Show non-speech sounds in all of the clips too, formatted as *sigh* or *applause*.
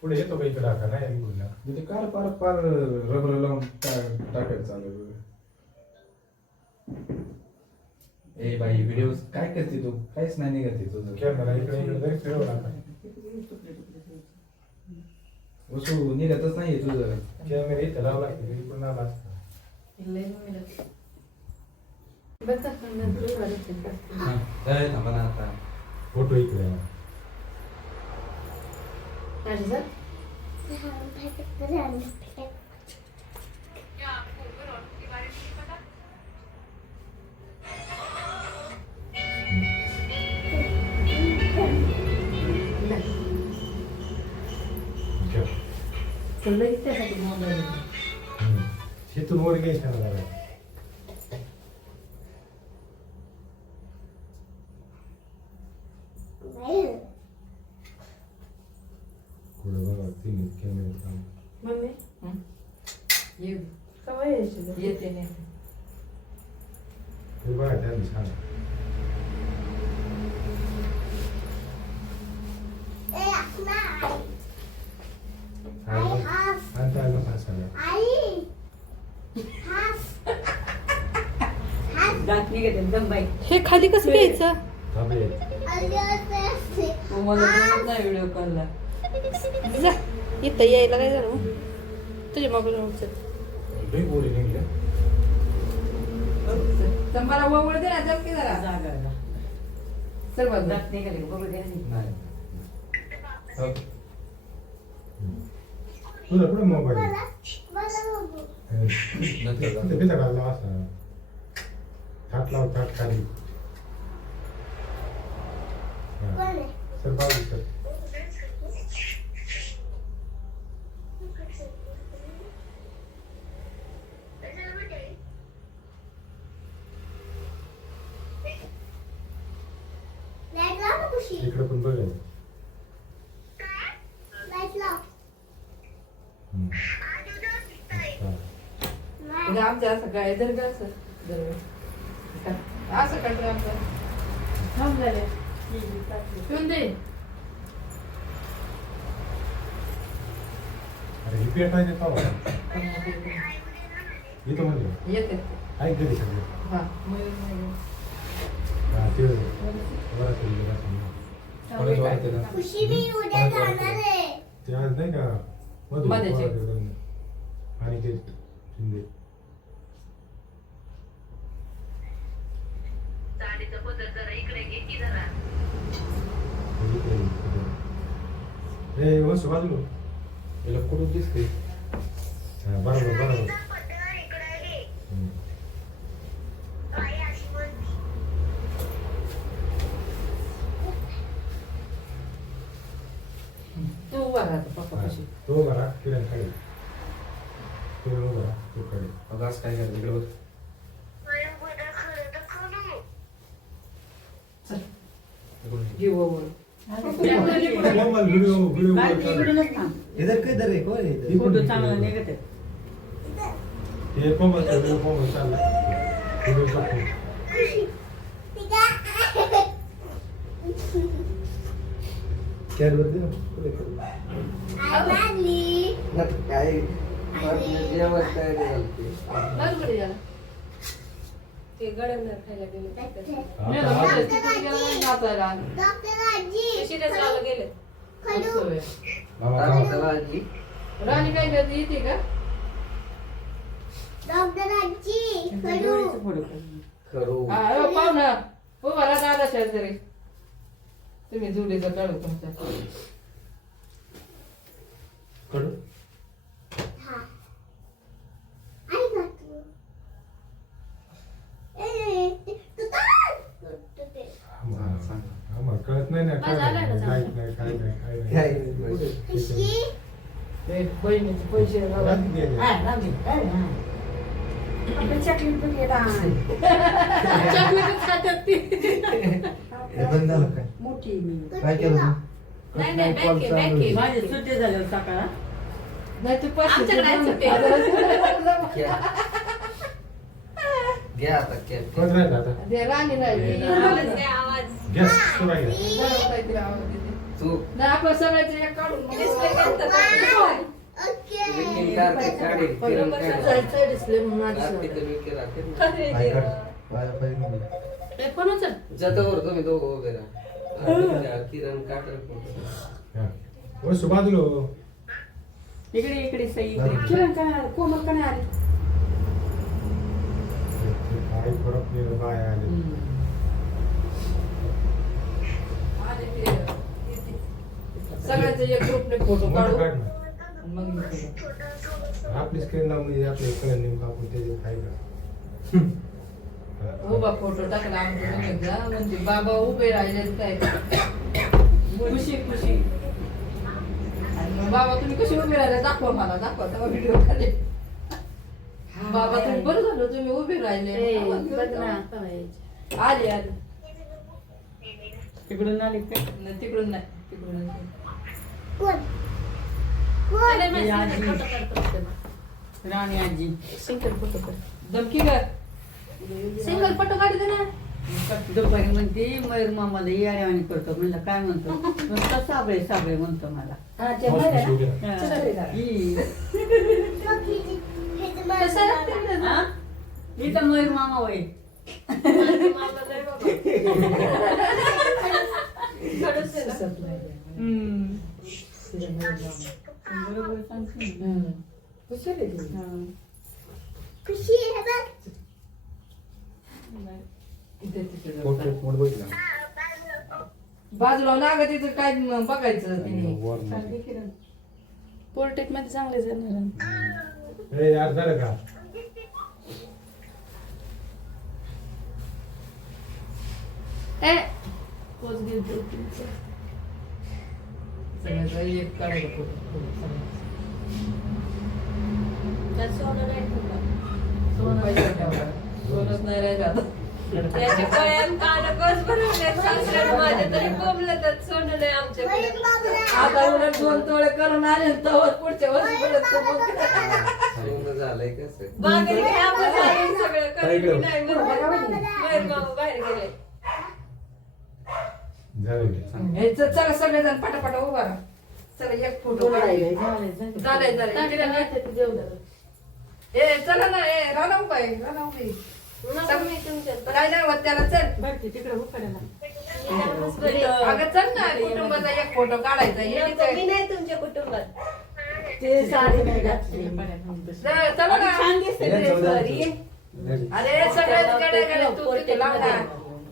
पुढे येतो का इकडे का नाही ना. म्हणजे काल पार पार रबर लावून टा- टाकायचं चालू ए बाई व्हिडिओ काय करते तू? काहीच नाही निघते तुझं. कॅमेरा इकडे इकडे जरी फिरवू नका वसू निघतच नाहीये तुझं. कॅमेरा इथं लावला की इकडून आला असता. हा, काय थांबा ना आता. फोटो इकडे आहे. ठेव. हम्म. इथून वर घ्यायचं ना जरा. पुढे बघा तिन्ही कॅमेरे चालू. येते नाही हे बघा त्यांनी छान आणि त्याला फासायला दात निघते एकदम बाई हे खाली कसं घ्यायचं थांबे मला व्हिडिओ कॉलला जा इथं यायला काय झालं? तुझ्या मोबाईल निघल्या मला ववळ दे ना जम की जरा सर बघ हो. तुझा कुठे मोबाईल? *laughs* थाट लाव थाट खाली हा. सर बाजू सर हा. म्हणजे आमच्या असं काय दर का असं असं काढलं आमचं थांब झाले. ठेवून दे. अरे ही पेट आहे पावा इथं म्हणजे. येते. ऐक घरी सगळे. हा ते बरं केलं जरा. कोणाचं वाटतं ना? खुशी मी उद्या जाणार आहे. ते आज नाही का? मधू. आणि ते शिंदे. इकडे, इकडे. ए वसू बाजूला. याला कुठून दिसते हा, बरोबर बरोबर हम्म. तू उभा राहतो पप्पा हा. कशी तो बरा किरण खाली किरण उभा तू खाली मग आज काय करायचं इकडे बघ इकडून ये. जीव ओवळ मोबाईल व्हिडिओ व्हिडिओ इधर किधर है कोई इधर फोटो चांगला निघत हे कोमल व्हिडिओ कोमल चालला व्हिडिओ टाकून क्या बोलते हो पुढे करू. ना काय ते खायला गेले गेला काय थांबा. म्हणता आजी? राणी काय करते? येते का? खरू पाहू ना. उभा राहा दादा शेजारी. तुम्ही जुडीचं काढू तुमच्या कडू आम्हाला आम्हाला कळत नाही ना काय नाही, काय नाही काय नाही काय नाही. ते बहिणीचे पैसे. हा. हा, हा. चॉकलेटच खातात ती हे बंद झालं काय मोठी काय केलं तू? नाही नाही बँक आहे, बँक आहे. माझे सुट्टे झाले सकाळ नाही तू आमच्याकडे सुट्टे. घ्या. आता घ्या, कोण घ्या. राहिलं आता ते राणी राहिली आवाज द्या, आवाज गॅस तो राहिला जरा काहीतरी आवाज देते. तू नाही आपण सगळ्याचे एक काढून मग Display केलं तर ओके विकीन कार्तिक काढेल किरण काढेल जायचं डिस्प्ले म्हणून आधी कार्तिक सगळं. आणि विकी राखेल ना. पाय काढ. पाय पायमध्ये. ए, फोन उचल. जतावर तुम्ही दोघं उभे राहा कार्तिक, किरण काढेल फोटो. हा. ओ सुबाजलो इकडे इकडे सई इकडे किरण काय फरक नाही आले सगळ्याचे एक ग्रुपने फोटो मोठं काढू. काढ ना. मग हे करू. आपली स्क्रीन लावून आपल्या कळण नेमकं आपण त्याचे काय उभा फोटो टाकला आमच्या जा. म्हणजे बाबा उभे राहिले काय? खुशी खुशी. आणि मग बाबा तुम्ही कशी उभे राहिले? दाखवा मला दाखवा. तेव्हा व्हिडिओ काढले बाबा तुम्ही बरं झालं तुम्ही उभे राहिले. आले आले. तिकडून आली नाही, तिकडून नाही तिकडून राणी आजी. सिंगल फोटो कर धमकी कर. सिंगल फोटो काढते ना. दुपारी म्हणते मयूर मामाला येड्यावानी करतो. म्हणलं काय म्हणतो? नुसतं साबळे साबळे म्हणतो मला. हा ते बरं आहे ना? हा. चला रे जरा. ही. मग हे जे- हे? जे? मला- कसं लागते ना? हा? इथं मयूर मामा होय *laughs* सुचत नाही. हम्म. तिला नाही लावणार. बरोबर सांगते ना. हम्म. हुशार आहे ती. हा. खुशी आहे बघ इथे तिथे फोटो जाऊ. मोड बघितला बाजूला ना ग तिचं काय म- बघायचं तिने वर चालते किरण. पोर्ट्रेट मध्ये चांगले जाणार ए यार झालं का ए पोच तुमचं. एक फोटो. फोटो सगळ्याचा. सोनं. सोनंच नाही राहिलं आता. त्याच्या गळ्यात कानकच भरवले सासऱ्यानं माझ्या तरी कोंबलं सोनं नाही आमच्याकडे मयूर बाबूला आता उलट दोन तोळे करून आले तर पुढच्या वर्षी परत तो मग. सोनं झालंय कसं माघारी घ्या आपण झालं सगळं काय करून? नाही बाहेर बाहेर गेले चला सगळेजण पटापटा उभा राहा. चला एक फोटो काढायला. ए चला ना ए राणा उभा आहे. राणा उभी काय नाही होत त्याला? चल. अगं चल ना कुटुंबाचा एक फोटो काढायचा मी येडीचं. नाही तुमच्या कुटुंबात. ते साडी नाही घातली चल- चला ना. अरे सगळेच कडे कडे तू तिथे लाव ना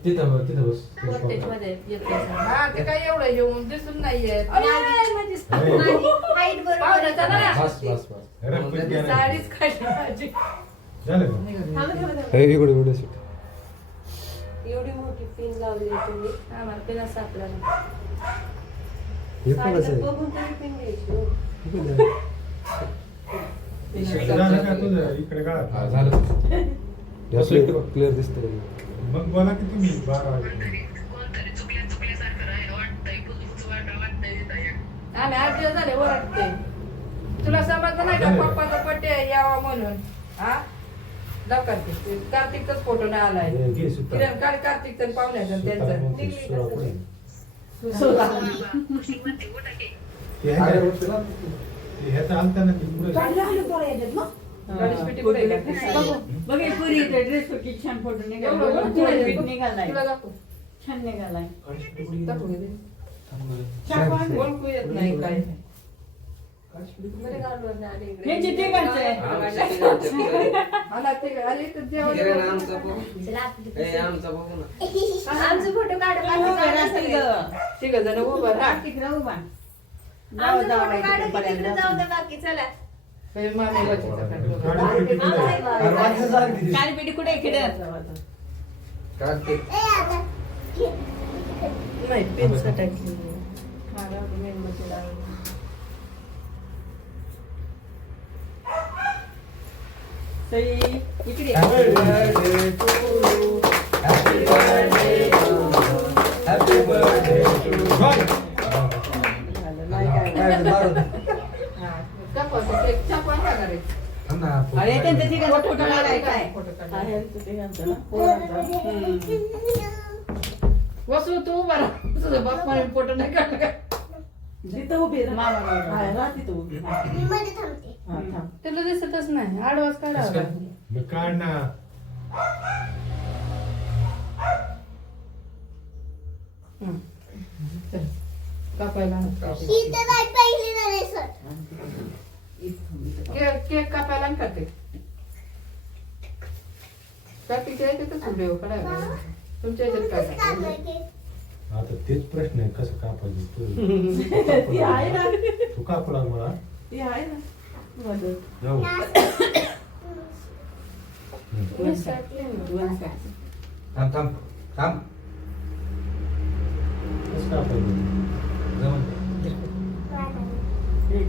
तिथं बस तिथं बस. हा ते काय एवढं येऊन दिसून नाहीये अरे, हाईट बरोबर पाहुणे, चला ना. बस बस बस. अरे पण काय नाही. साडीच काढली माझी झालं का? थांबा, थांबा, थांबा. हे इकडे इकडे सुट. एवढी मोठी पिन लावली आहे तुम्ही. आम्हाला पिना सापला. हे साडीला बघून तरी पिन घ्यायची हो. झालं का तुझं इकडे का हा, झालं. *laughs* क्लिअर दिसत मग बोला की तुम्ही बारा वाजता. आम्ही आठ दिवस झाले ओरडते तुला समजलं नाही का पप्पाचा बड्डे यावा म्हणून. हा? लवकर कार्तिकचाच फोटो नाही आलाय. किरण काढ कार्तिक तर पाहुण्याचं त्यांचं. ते ह्याचं आलता ना. गणेश पेटी पुढे आहे का? बघू. बघ हे पुरी इथे ड्रेस किती छान फोटो निघाला एवढं बघ, पुढे आहे. फिट निघालाय तुला दाखव. छान निघालाय दाखव दे. ओळखू येत नाही काय बरे आले इकडे. हे मला ते आली तर जेवण आमचा फोटो काढ. तिघ जण उभं राहा तिकडं उभा जाऊ आमचे जाऊ फोटो काढ बाई, तिकडे जाऊ दे बाकी चला गाडी पेटी पुढे कुठे? इकडे नाही पेन सटायची हा राहू दे, मेणबत्ती लावली. सई इकडे Happy birthday to you. Happy birthday to you. Happy birthday to you. झालं, नाही काय. काय मारून. हा, कापा, ते आहे? थांब ना, फोटो अरे त्यांचा काढ. तिघांचा फोटो काढाय काय फोटो काढ. आहे ना? पोरांचा. हम्म. वसू तू राहा तुझं बाप फोटो नाही काढला का तिथं उभी राहा. हा, राहा तिथं उभी हा. मी मध्ये थांबते हा, थांब. त्याला दिसतच नाही आडवाच काढावा कसं काय? लागेल. मी काढ ना हं. चल. कापायला आणू. ही केक केक कापायला आणि करते. व्हिडिओ काढायला तुमच्या ह्याच्यात काय? आता तेच प्रश्न आहे कसं कापायचं? तू *laughs* ती आहे ना. तू कापू लाग मला. ती आहे ना. जाऊ. *coughs* थांब थांब थांब. कसं कापायचं? जाऊन हे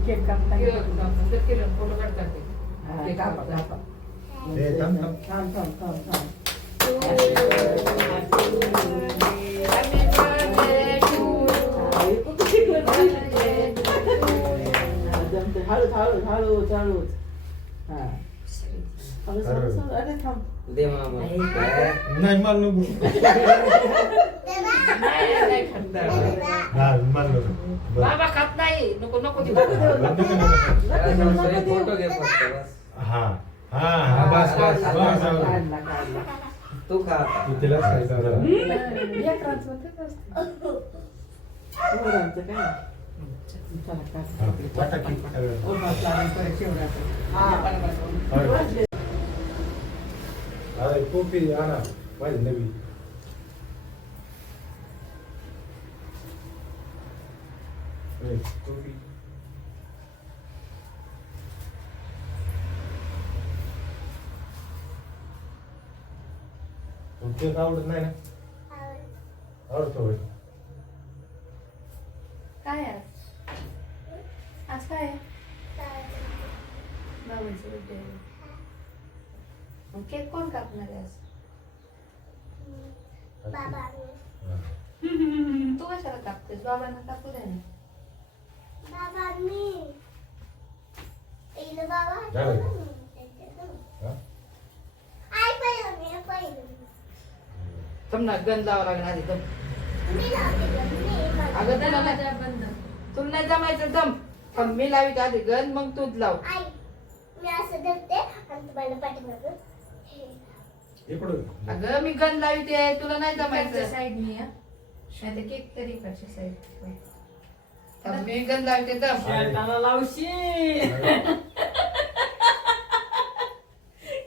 केक कापता केक कापा. तर केलं, फोटो काढतात ते. हा, केक कापा, कापा. कापा. हे थांब थांब थांब, थांब, थांब, थांब. Happy birthday to you. हा, हे कुठं शिकलं नाही? हा, जमतंय. हळूच हळूच हळूच हळूच हा हळूच हळूच हळूच. अरे थांब दे मामा नाही मला नको. नाही. हा मला नको. बाबा खात नाही. नको नको. त्याला फोटो घे फक्त बस. हा हा हा बस बस बस तू खा. तू तिलाच खायचं जरा. हा, वाटा की. अरे. टोपी आणा माझी नवी ए, टोपी केक आवडत नाही ना आवडतो होय. काय आहे आज काय आहे बाबांचं. मग केक कोण कापणार आहे बाबा. तू कशाला कापतेस? बाबांना कापू दे ना. बाबा मी. पहिलं बाबा. झालं हा? आई पहिलं मी पहिलं. थांब ना गंध लावा लागणार आधी दम मी लावते गं, मी मला- अगं तुला नाही तुला नाही जमायचं दम पण मी लावित आधी गंध मग तूच लाव. आई मी असं धरते आणि तुम्हाला पाठीमागं. इकडं अगं मी गंध लाविते तुला नाही जमायचं. साईडनी नाही तर केक तरी इकडच्या साईड मी गंध लाविते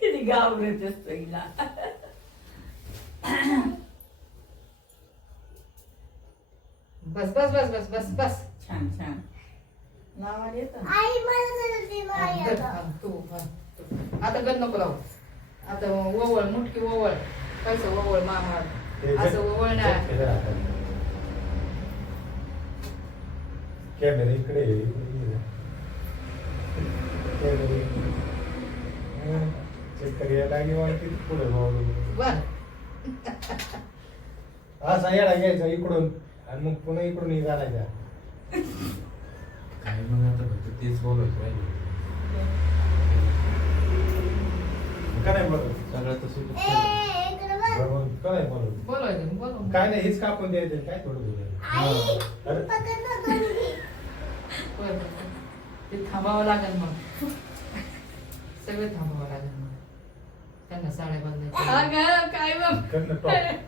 किती घाबरत असतो हिला. बस बस बस बस बस बस. छान छान. लावायला येतं? आई मला तू. आता गंध नको लावू. आता ओवळ मुटकी ओवळ कसं ओवळ मामा? असं ओवळ ना कॅमेरा इकडे. हं, पुढे बर. असा येडा घ्यायचा इकडून आणि मग पुन्हा इकडून घालायचा काय मग आता फक्त तेच बोलत राहिले. का नाही बोलत? सगळं तर सुटत ए, इकडं बघ. बरोबर का नाही बोलत? बोलवायचं बोलव काय नाही हेच कापून द्यायचं काय थोडं थोडं आई अरे. पकड ना दोन्ही. बरं, बरं. ते थांबावं लागेल मग. सगळं थांबावं लागेल मग. त्यांना साड्या बांधायच्या. अगं काय टॉप.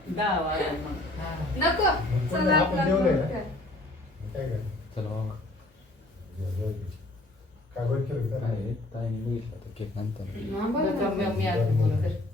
दहा मग. हा. नको. चला आपण आपला जेवलोय ना? काय चला बाबा. काय बरं केलं का? काय ताईने बघितलं तर केक नंतर बरं, थांब, मी- मी बोलत आहे.